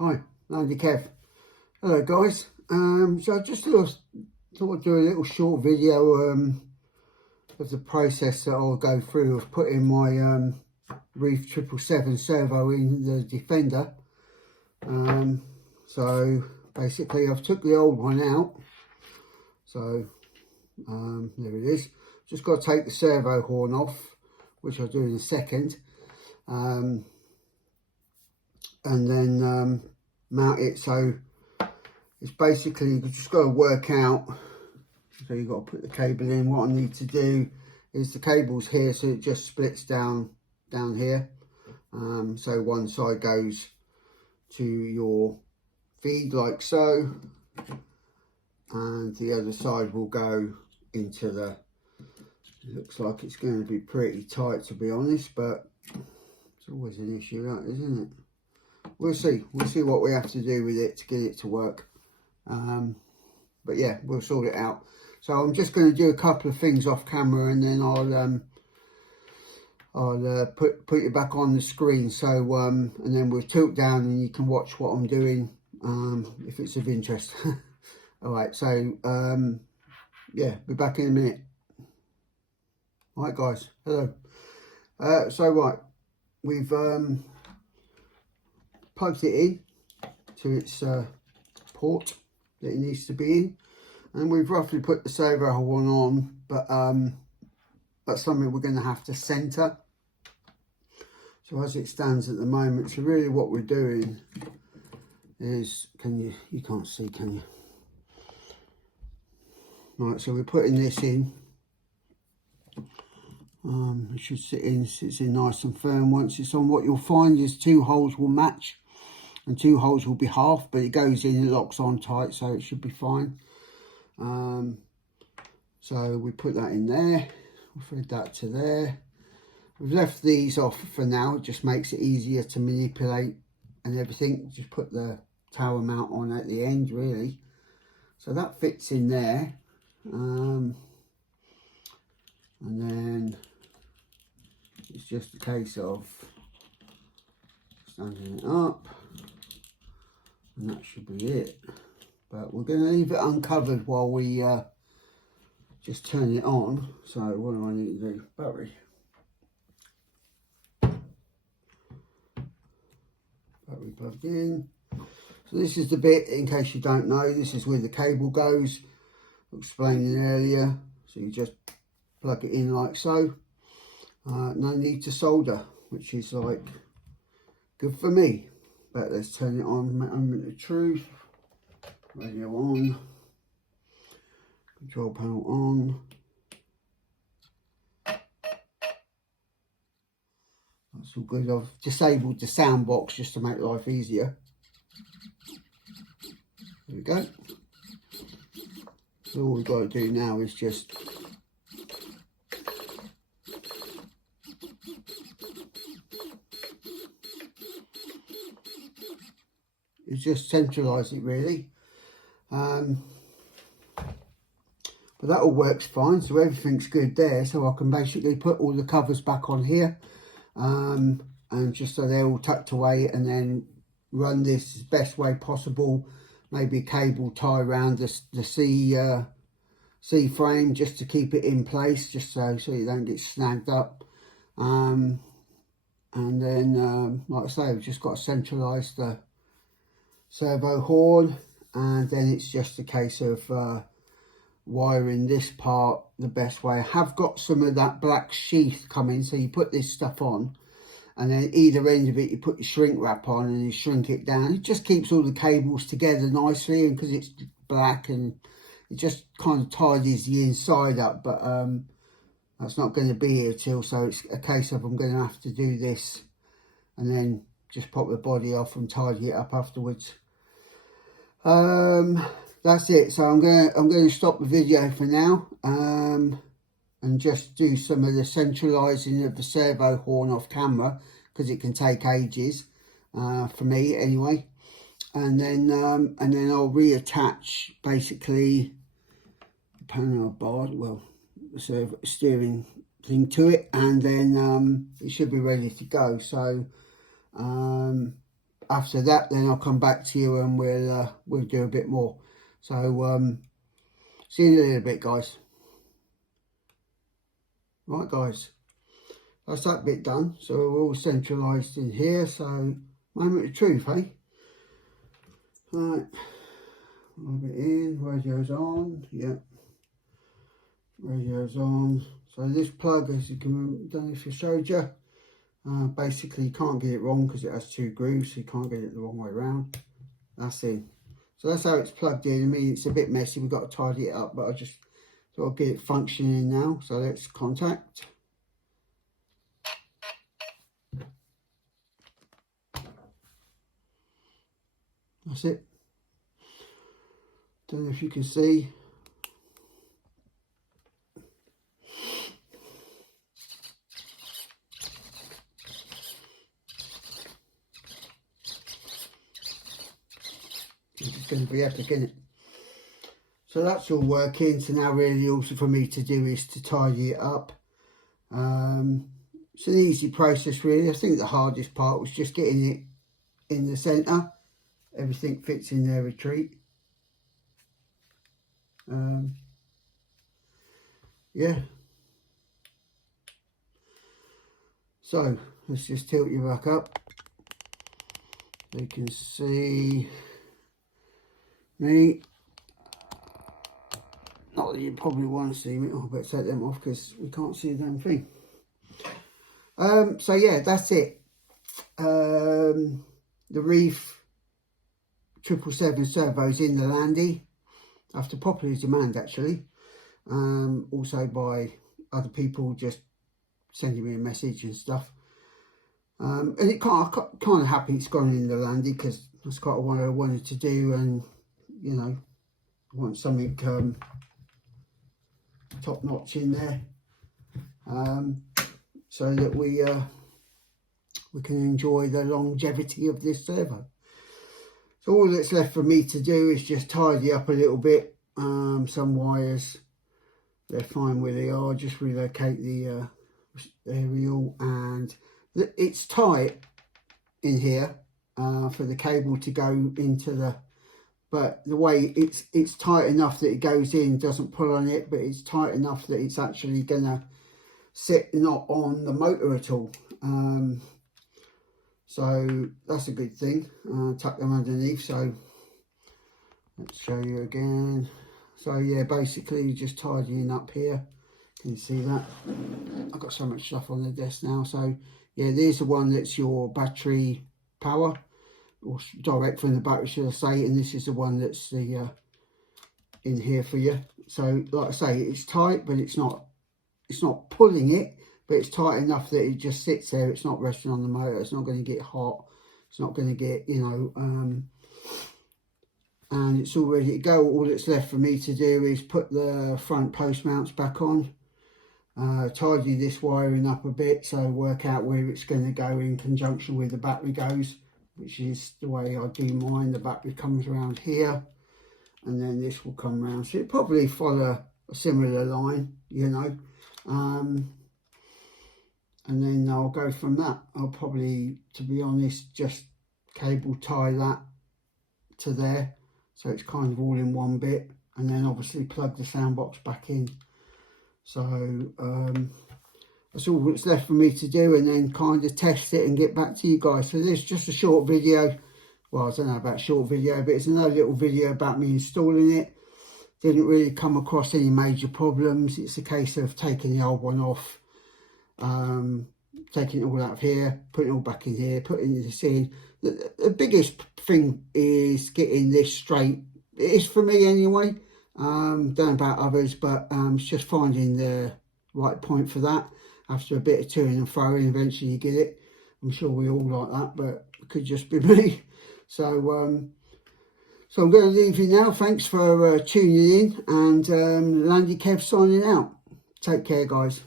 Hi, Andy Kev. Hello guys. So I just thought I'd do a little short video of the process that I'll go through of putting my Reef 777 servo in the Defender. So basically I've took the old one out. So there it is. Just got to take the servo horn off, which I'll do in a second. And then mount it. So it's basically, you've just got to work out, so you've got to put the cable in. What I need to do is the cable's here, so it just splits down here. So one side goes to your feed like so, and the other side will go into the, it looks like it's going to be pretty tight, to be honest, but it's always an issue, that, isn't it? We'll see what we have to do with it to get it to work. But yeah, we'll sort it out. So I'm just going to do a couple of things off camera, and then I'll put it back on the screen. So and then we'll tilt down and you can watch what I'm doing if it's of interest. All right, so yeah, be back in a minute. All right guys, hello. So right, we've plugged it in to its port that it needs to be in, and we've roughly put the servo horn on, but that's something we're going to have to center. So as it stands at the moment, so really what we're doing is, you can't see, can you? Right, so we're putting this in. It should sits in nice and firm. Once it's on, what you'll find is 2 holes will match and 2 holes will be half, but it goes in, it locks on tight, so it should be fine. So we put that in there, we'll thread that to there. We've left these off for now, it just makes it easier to manipulate and everything. Just put the tower mount on at the end, really. So that fits in there. And then it's just a case of standing it up, and that should be it. But we're going to leave it uncovered while we just turn it on. So what do I need to do? Battery plugged in. So this is the bit, in case you don't know, this is where the cable goes. I was explaining earlier. So you just plug it in like so. No need to solder, which is like good for me. But let's turn it on. Moment of truth. Radio on. Control panel on. That's all good. I've disabled the sound box just to make life easier. There we go. So all we've got to do now is just centralise it, really. But that all works fine, so everything's good there. So I can basically put all the covers back on here, and just so they're all tucked away, and then run this the best way possible. Maybe a cable tie around the C frame just to keep it in place, just so you don't get snagged up. And then like I say, we've just got to centralise the servo horn, and then it's just a case of wiring this part the best way. I have got some of that black sheath coming, so you put this stuff on, and then either end of it you put your shrink wrap on and you shrink it down. It just keeps all the cables together nicely, and because it's black, and it just kind of tidies the inside up. But that's not going to be here till, so it's a case of I'm going to have to do this and then just pop the body off and tidy it up afterwards. That's it. So I'm going to stop the video for now, and just do some of the centralising of the servo horn off camera, because it can take ages for me anyway. And then I'll reattach basically the panel bar, well, the steering thing to it, and then it should be ready to go. So after that, then I'll come back to you and we'll do a bit more. So see you in a little bit, guys. Right, guys, that's that bit done. So we're all centralised in here. So moment of truth, eh? Right, rub it in. Radio's on. Yep, radio's on. So this plug, as you can, don't know if I showed you. Basically, you can't get it wrong because it has 2 grooves, so you can't get it the wrong way around. That's in. So that's how it's plugged in. I mean, it's a bit messy. We've got to tidy it up, but I just thought I'd get it functioning now. So let's contact. That's it. Don't know if you can see. It's going to be epic, isn't it? So that's all working. So now really also for me to do is to tidy it up. It's an easy process really. I think the hardest part was just getting it in the centre. Everything fits in their retreat. Yeah. So let's just tilt you back up. You can see me. Not that you probably want to see me. Oh, I better take them off because we can't see a damn thing. So yeah, that's it. The Reef 777 servos in the landy after popular demand, actually. Also by other people just sending me a message and stuff. And it kind of happy it's gone in the landy because that's kind of what I wanted to do, and you know, I want something top notch in there, so that we can enjoy the longevity of this servo. So all that's left for me to do is just tidy up a little bit. Some wires, they're fine where they are. Just relocate the aerial, and it's tight in here for the cable to go into the, but the way it's tight enough that it goes in, doesn't pull on it, but it's tight enough that it's actually gonna sit not on the motor at all. So that's a good thing. Tuck them underneath. So let's show you again. So yeah, basically just tidying up here. Can you see that? I've got so much stuff on the desk now. So yeah, there's the one that's your battery power, or direct from the battery, should I say, and this is the one that's the in here for you. So like I say, it's tight, but it's not pulling it, but it's tight enough that it just sits there. It's not resting on the motor. It's not going to get hot. It's not going to get, you know, and it's all ready to go. All that's left for me to do is put the front post mounts back on, tidy this wiring up a bit, so work out where it's going to go in conjunction with the battery goes, which is the way I do mine. The battery comes around here, and then this will come around. So it probably follow a similar line, you know. And then I'll go from that. I'll probably, to be honest, just cable tie that to there, so it's kind of all in one bit, and then obviously plug the sound box back in. So that's all that's left for me to do, and then kind of test it and get back to you guys. So this is just a short video. Well, I don't know about short video, but it's another little video about me installing it. Didn't really come across any major problems. It's a case of taking the old one off, taking it all out of here, putting it all back in here, putting this in. The biggest thing is getting this straight. It is for me anyway. Don't know about others, but it's just finding the right point for that. After a bit of toing and throwing, eventually you get it. I'm sure we all like that, but it could just be me. So so I'm going to leave you now. Thanks for tuning in, and Landy Kev signing out. Take care, guys.